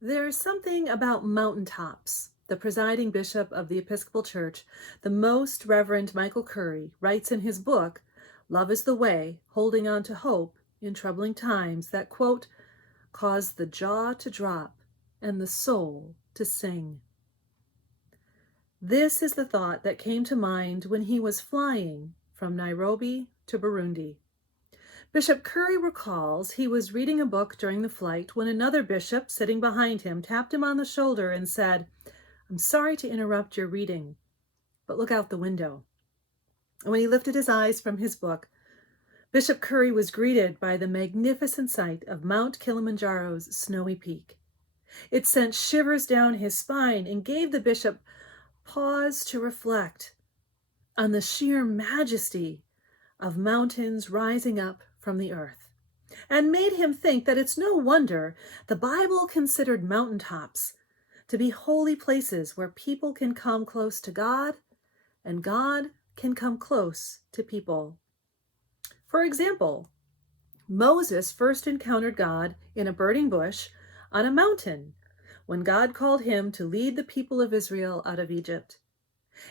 There's something about mountaintops. The presiding bishop of the Episcopal Church, the Most Reverend Michael Curry, writes in his book, Love is the Way, Holding On to Hope in Troubling Times, that, quote, cause the jaw to drop and the soul to sing. This is the thought that came to mind when he was flying from Nairobi to Burundi. Bishop Curry recalls he was reading a book during the flight when another bishop sitting behind him tapped him on the shoulder and said, I'm sorry to interrupt your reading, but look out the window. And when he lifted his eyes from his book, Bishop Curry was greeted by the magnificent sight of Mount Kilimanjaro's snowy peak. It sent shivers down his spine and gave the bishop pause to reflect on the sheer majesty of mountains rising up from the earth, and made him think that it's no wonder the Bible considered mountaintops to be holy places where people can come close to God and God can come close to people. For example, Moses first encountered God in a burning bush on a mountain when God called him to lead the people of Israel out of Egypt.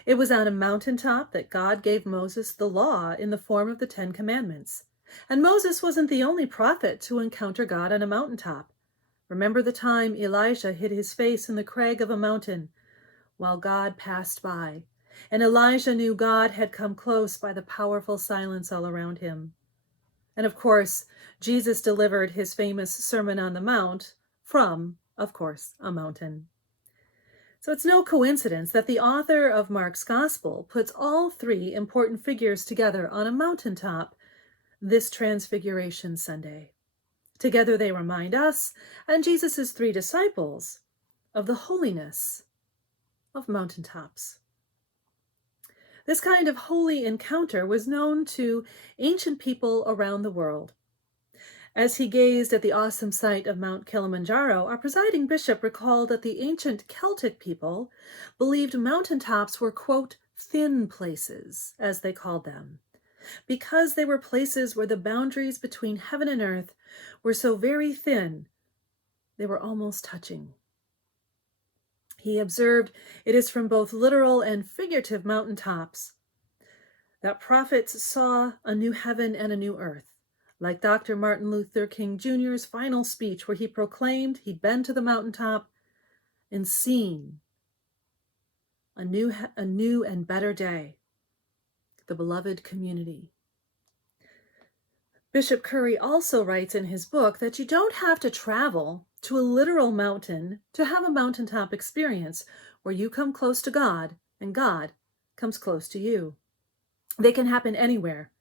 It was on a mountaintop that God gave Moses the law in the form of the 10 Commandments. And Moses wasn't the only prophet to encounter God on a mountaintop. Remember the time Elijah hid his face in the crag of a mountain while God passed by, and Elijah knew God had come close by the powerful silence all around him. And of course, Jesus delivered his famous Sermon on the Mount from, of course, a mountain. So it's no coincidence that the author of Mark's Gospel puts all 3 important figures together on a mountaintop this Transfiguration Sunday. Together they remind us and Jesus' 3 disciples of the holiness of mountaintops. This kind of holy encounter was known to ancient people around the world. As he gazed at the awesome sight of Mount Kilimanjaro, our presiding bishop recalled that the ancient Celtic people believed mountaintops were, quote, thin places, as they called them, because they were places where the boundaries between heaven and earth were so very thin, they were almost touching. He observed it is from both literal and figurative mountaintops that prophets saw a new heaven and a new earth, like Dr. Martin Luther King Jr.'s final speech where he proclaimed he'd been to the mountaintop and seen a new and better day, the beloved community. Bishop Curry also writes in his book that you don't have to travel to a literal mountain to have a mountaintop experience where you come close to God and God comes close to you. They can happen anywhere.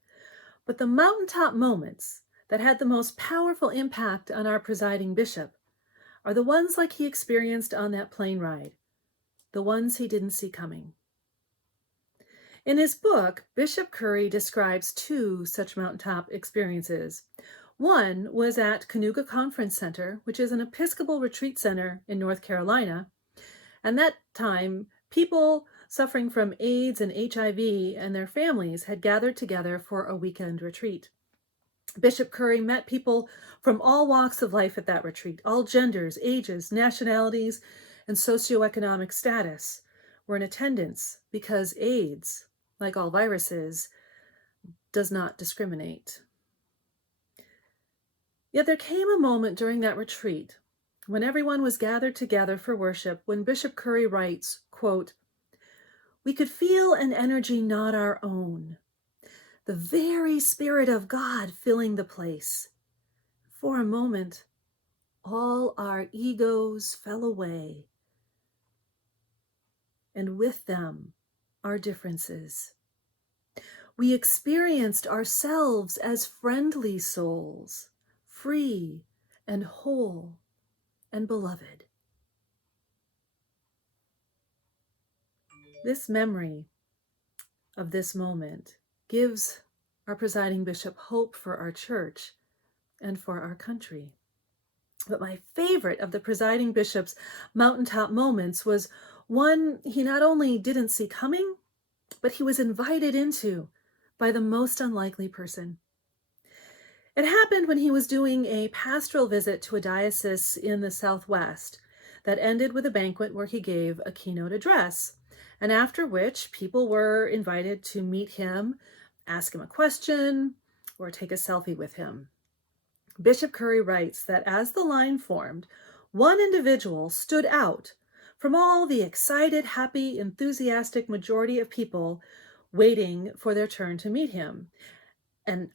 But the mountaintop moments that had the most powerful impact on our presiding bishop are the ones like he experienced on that plane ride, the ones he didn't see coming. In his book, Bishop Curry describes 2 such mountaintop experiences. One was at Canoga Conference Center, which is an Episcopal retreat center in North Carolina. And that time, people suffering from AIDS and HIV and their families had gathered together for a weekend retreat. Bishop Curry met people from all walks of life at that retreat. All genders, ages, nationalities, and socioeconomic status were in attendance because AIDS, like all viruses, does not discriminate. Yet there came a moment during that retreat when everyone was gathered together for worship when Bishop Curry writes, quote, we could feel an energy not our own, the very Spirit of God filling the place. For a moment, all our egos fell away, and with them, our differences. We experienced ourselves as friendly souls, free and whole and beloved. This memory of this moment gives our presiding bishop hope for our church and for our country. But my favorite of the presiding bishop's mountaintop moments was one he not only didn't see coming, but he was invited into by the most unlikely person. It happened when he was doing a pastoral visit to a diocese in the Southwest. that ended with a banquet where he gave a keynote address, and after which people were invited to meet him, ask him a question, or take a selfie with him. Bishop Curry writes that as the line formed, one individual stood out from all the excited, happy, enthusiastic majority of people waiting for their turn to meet him. And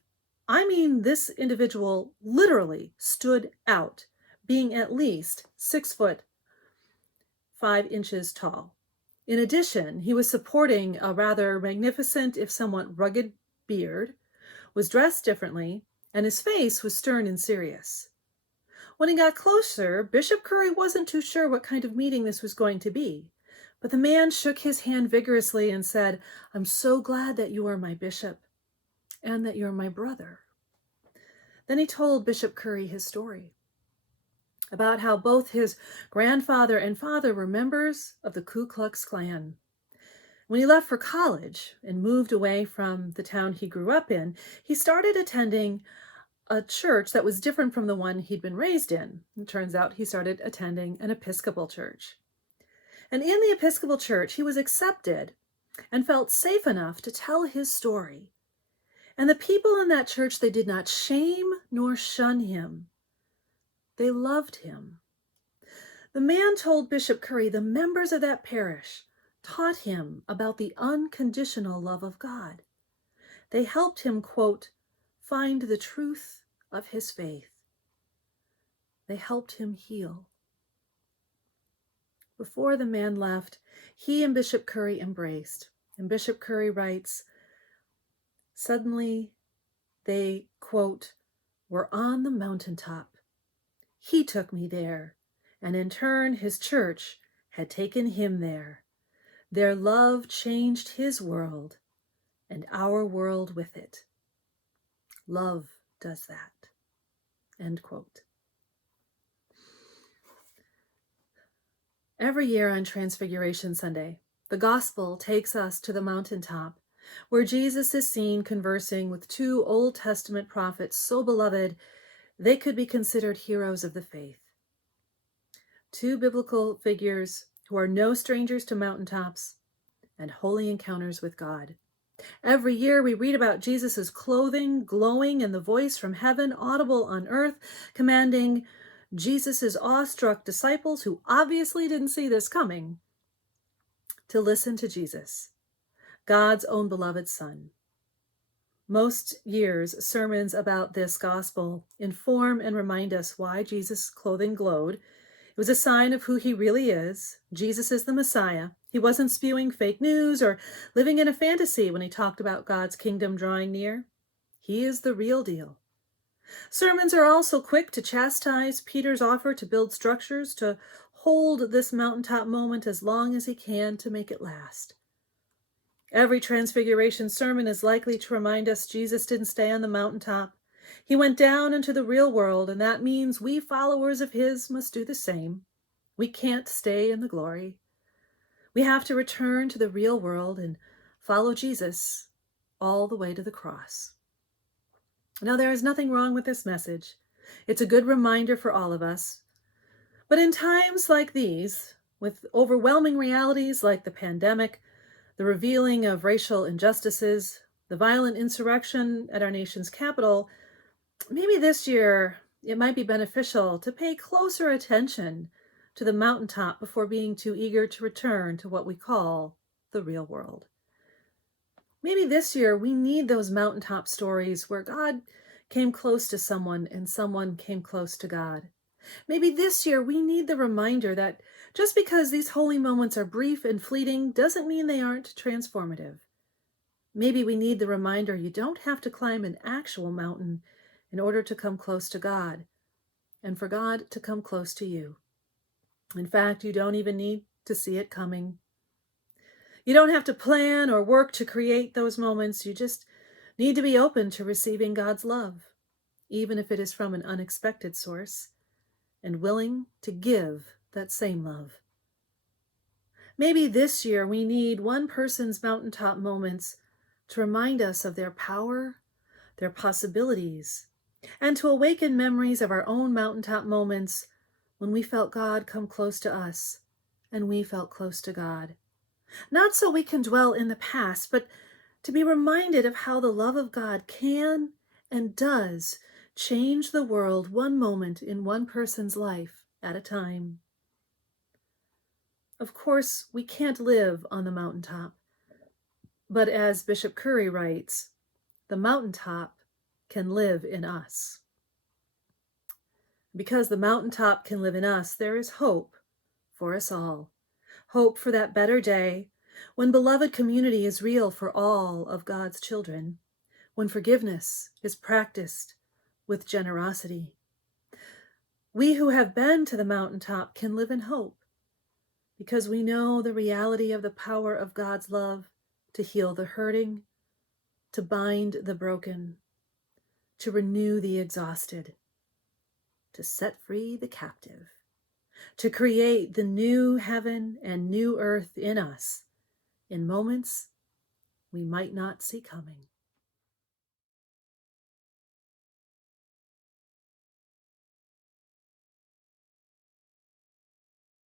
I mean, this individual literally stood out, being at least 6'5" tall. In addition, he was supporting a rather magnificent, if somewhat rugged beard, was dressed differently, and his face was stern and serious. When he got closer, Bishop Curry wasn't too sure what kind of meeting this was going to be, but the man shook his hand vigorously and said, "I'm so glad that you are my bishop and that you're my brother." Then he told Bishop Curry his story about how both his grandfather and father were members of the Ku Klux Klan. When he left for college and moved away from the town he grew up in, he started attending a church that was different from the one he'd been raised in. It turns out he started attending an Episcopal church. And in the Episcopal church, he was accepted and felt safe enough to tell his story. And the people in that church, they did not shame nor shun him. They loved him. The man told Bishop Curry the members of that parish taught him about the unconditional love of God. They helped him, quote, find the truth of his faith. They helped him heal. Before the man left, he and Bishop Curry embraced. And Bishop Curry writes, suddenly they, quote, were on the mountaintop. He took me there, and in turn his church had taken him there. Their love changed his world and our world with it. Love does that. End quote. Every year on Transfiguration Sunday, the gospel takes us to the mountaintop where Jesus is seen conversing with two Old Testament prophets so beloved they could be considered heroes of the faith. Two biblical figures who are no strangers to mountaintops and holy encounters with God. Every year we read about Jesus' clothing glowing and the voice from heaven audible on earth, commanding Jesus' awestruck disciples, who obviously didn't see this coming, to listen to Jesus, God's own beloved Son. Most years, sermons about this gospel inform and remind us why Jesus' clothing glowed. It was a sign of who he really is. Jesus is the Messiah. He wasn't spewing fake news or living in a fantasy when he talked about God's kingdom drawing near. He is the real deal. Sermons are also quick to chastise Peter's offer to build structures to hold this mountaintop moment as long as he can to make it last. Every Transfiguration sermon is likely to remind us Jesus didn't stay on the mountaintop. He went down into the real world, and that means we followers of his must do the same. We can't stay in the glory. We have to return to the real world and follow Jesus all the way to the cross. Now, there is nothing wrong with this message. It's a good reminder for all of us. But in times like these, with overwhelming realities like the pandemic, the revealing of racial injustices, the violent insurrection at our nation's capital, maybe this year it might be beneficial to pay closer attention to the mountaintop before being too eager to return to what we call the real world. Maybe this year we need those mountaintop stories where God came close to someone and someone came close to God. Maybe this year we need the reminder that just because these holy moments are brief and fleeting doesn't mean they aren't transformative. Maybe we need the reminder you don't have to climb an actual mountain in order to come close to God and for God to come close to you. In fact, you don't even need to see it coming. You don't have to plan or work to create those moments. You just need to be open to receiving God's love, even if it is from an unexpected source, and willing to give that same love. Maybe this year we need one person's mountaintop moments to remind us of their power, their possibilities, and to awaken memories of our own mountaintop moments when we felt God come close to us and we felt close to God. Not so we can dwell in the past, but to be reminded of how the love of God can and does change the world one moment in one person's life at a time. Of course, we can't live on the mountaintop, but as Bishop Curry writes, the mountaintop can live in us. Because the mountaintop can live in us, there is hope for us all. Hope for that better day when beloved community is real for all of God's children, when forgiveness is practiced with generosity. We who have been to the mountaintop can live in hope because we know the reality of the power of God's love to heal the hurting, to bind the broken, to renew the exhausted, to set free the captive, to create the new heaven and new earth in us in moments we might not see coming.